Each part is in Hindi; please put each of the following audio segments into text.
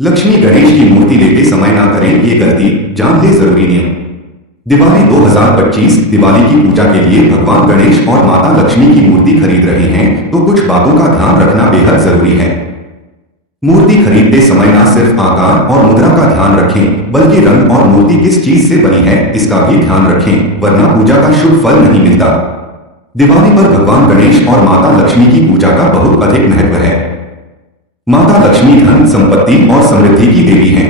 लक्ष्मी गणेश की मूर्ति लेते समय ना करें ये गलती, जान ले जरूरी नियम। दिवाली 2025 दिवाली की पूजा के लिए भगवान गणेश और माता लक्ष्मी की मूर्ति खरीद रहे हैं तो कुछ बातों का ध्यान रखना बेहद जरूरी है। मूर्ति खरीदते समय न सिर्फ आकार और मुद्रा का ध्यान रखें बल्कि रंग और मूर्ति किस चीज से बनी है इसका भी ध्यान रखें, वरना पूजा का शुभ फल नहीं मिलता। दिवाली पर भगवान गणेश और माता लक्ष्मी की पूजा का बहुत अधिक महत्व है। माता लक्ष्मी धन, संपत्ति और समृद्धि की देवी हैं।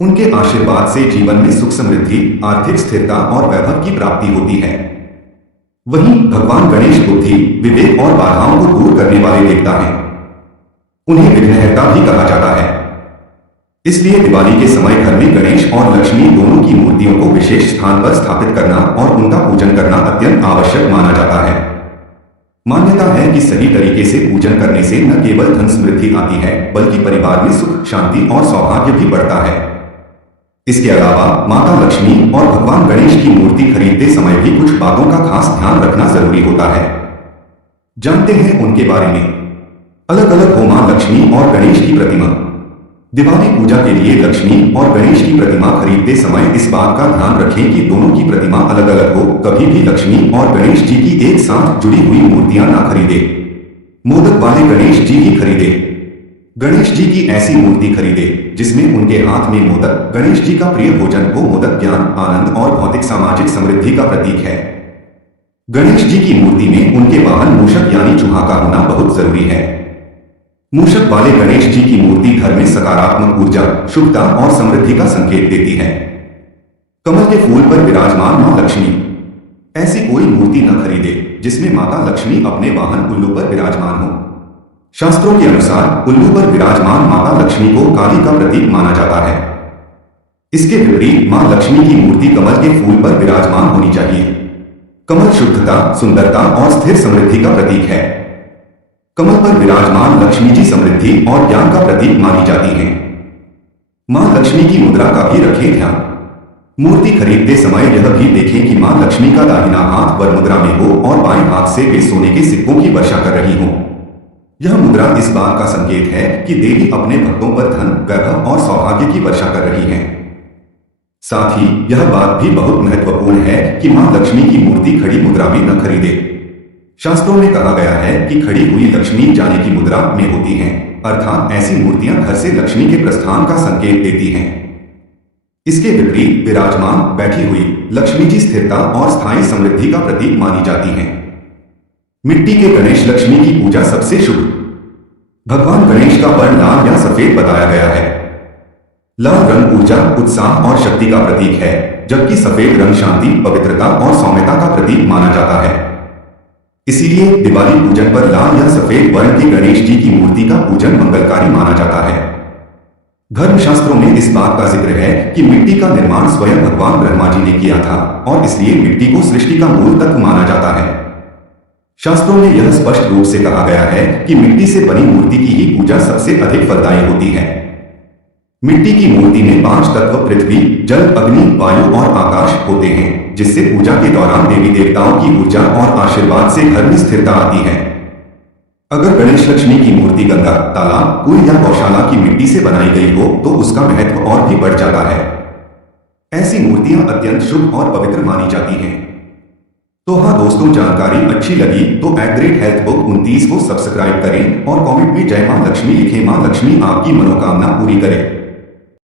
उनके आशीर्वाद से जीवन में सुख, समृद्धि, आर्थिक स्थिरता और वैभव की प्राप्ति होती है। वहीं भगवान गणेश बुद्धि, विवेक और बाधाओं को दूर करने वाले देवता हैं। उन्हें विघ्नहर्ता भी कहा जाता है। इसलिए दिवाली के समय घर में गणेश और लक्ष्मी दोनों की मूर्तियों को विशेष स्थान पर स्थापित करना और उनका पूजन करना अत्यंत आवश्यक माना जाता है। मान्यता है कि सही तरीके से पूजन करने से न केवल धन समृद्धि आती है बल्कि परिवार में सुख, शांति और सौभाग्य भी बढ़ता है। इसके अलावा माता लक्ष्मी और भगवान गणेश की मूर्ति खरीदते समय भी कुछ बातों का खास ध्यान रखना जरूरी होता है। जानते हैं उनके बारे में। अलग अलग हो मां लक्ष्मी और गणेश की प्रतिमा। दिवाली पूजा के लिए लक्ष्मी और गणेश की प्रतिमा खरीदते समय इस बात का ध्यान रखें कि दोनों की प्रतिमा अलग अलग हो। कभी भी लक्ष्मी और गणेश जी की एक साथ जुड़ी हुई मूर्तियां ना खरीदे। मोदक वाले गणेश जी ही खरीदे। गणेश जी की ऐसी मूर्ति खरीदे जिसमें उनके हाथ में मोदक, गणेश जी का प्रिय भोजन हो। मोदक ज्ञान, आनंद और भौतिक सामाजिक समृद्धि का प्रतीक है। गणेश जी की मूर्ति में उनके वाहन मूषक यानी चूहा का होना बहुत जरूरी है। मूषक वाले गणेश जी की मूर्ति घर में सकारात्मक ऊर्जा, शुभता और समृद्धि का संकेत देती है। कमल के फूल पर विराजमान मां लक्ष्मी। ऐसी कोई मूर्ति न खरीदे जिसमें माता लक्ष्मी अपने वाहन उल्लू पर विराजमान हो। शास्त्रों के अनुसार उल्लू पर विराजमान माता लक्ष्मी को काली का प्रतीक माना जाता है। इसके विपरीत मां लक्ष्मी की मूर्ति कमल के फूल पर विराजमान होनी चाहिए। कमल शुद्धता, सुंदरता और स्थिर समृद्धि का प्रतीक है। कमल पर विराजमान लक्ष्मी जी समृद्धि और ज्ञान का प्रतीक मानी जाती हैं। मां लक्ष्मी की मुद्रा का भी रखें ध्यान। मूर्ति खरीदते समय यह भी देखें कि मां लक्ष्मी का दाहिना हाथ वर मुद्रा में हो और बाएं हाथ से वे सोने के सिक्कों की वर्षा कर रही हो। यह मुद्रा इस बात का संकेत है कि देवी अपने भक्तों पर धन, वैभव और सौभाग्य की वर्षा कर रही है। साथ ही यह बात भी बहुत महत्वपूर्ण है कि मां लक्ष्मी की मूर्ति खड़ी मुद्रा में न खरीदे। शास्त्रों में कहा गया है कि खड़ी हुई लक्ष्मी जाने की मुद्रा में होती हैं, अर्थात ऐसी मूर्तियां घर से लक्ष्मी के प्रस्थान का संकेत देती हैं। इसके विपरीत विराजमान बैठी हुई लक्ष्मी जी स्थिरता और स्थायी समृद्धि का प्रतीक मानी जाती हैं। मिट्टी के गणेश लक्ष्मी की पूजा सबसे शुभ। भगवान गणेश का वर्ण लाल या सफेद बताया गया है। लाल रंग ऊर्जा, उत्साह और शक्ति का प्रतीक है, जबकि सफेद रंग शांति, पवित्रता और सौम्यता का प्रतीक माना जाता है। इसीलिए दिवाली पूजन पर लाल या सफेद वर्ण के गणेश जी की मूर्ति का पूजन मंगलकारी माना जाता है। धर्मशास्त्रों में इस बात का जिक्र है कि मिट्टी का निर्माण स्वयं भगवान ब्रह्मा जी ने किया था और इसलिए मिट्टी को सृष्टि का मूल तत्व माना जाता है। शास्त्रों में यह स्पष्ट रूप से कहा गया है कि मिट्टी से बनी मूर्ति की ही पूजा सबसे अधिक फलदायी होती है। मिट्टी की मूर्ति में 5 तत्व पृथ्वी, जल, अग्नि, वायु और आकाश होते हैं, जिससे पूजा के दौरान देवी देवताओं की ऊर्जा और आशीर्वाद से घर में स्थिरता आती है। अगर गणेश लक्ष्मी की मूर्ति गंगा, तालाब, कुएं या गौशाला की मिट्टी से बनाई गई हो तो उसका महत्व और भी बढ़ जाता है। ऐसी मूर्तियां अत्यंत शुभ और पवित्र मानी जाती हैं। तो हाँ दोस्तों, जानकारी अच्छी लगी तो @healthbook 29 को सब्सक्राइब करें और कमेंट में जय मां लक्ष्मी लिखें। मां लक्ष्मी आपकी मनोकामना पूरी करे।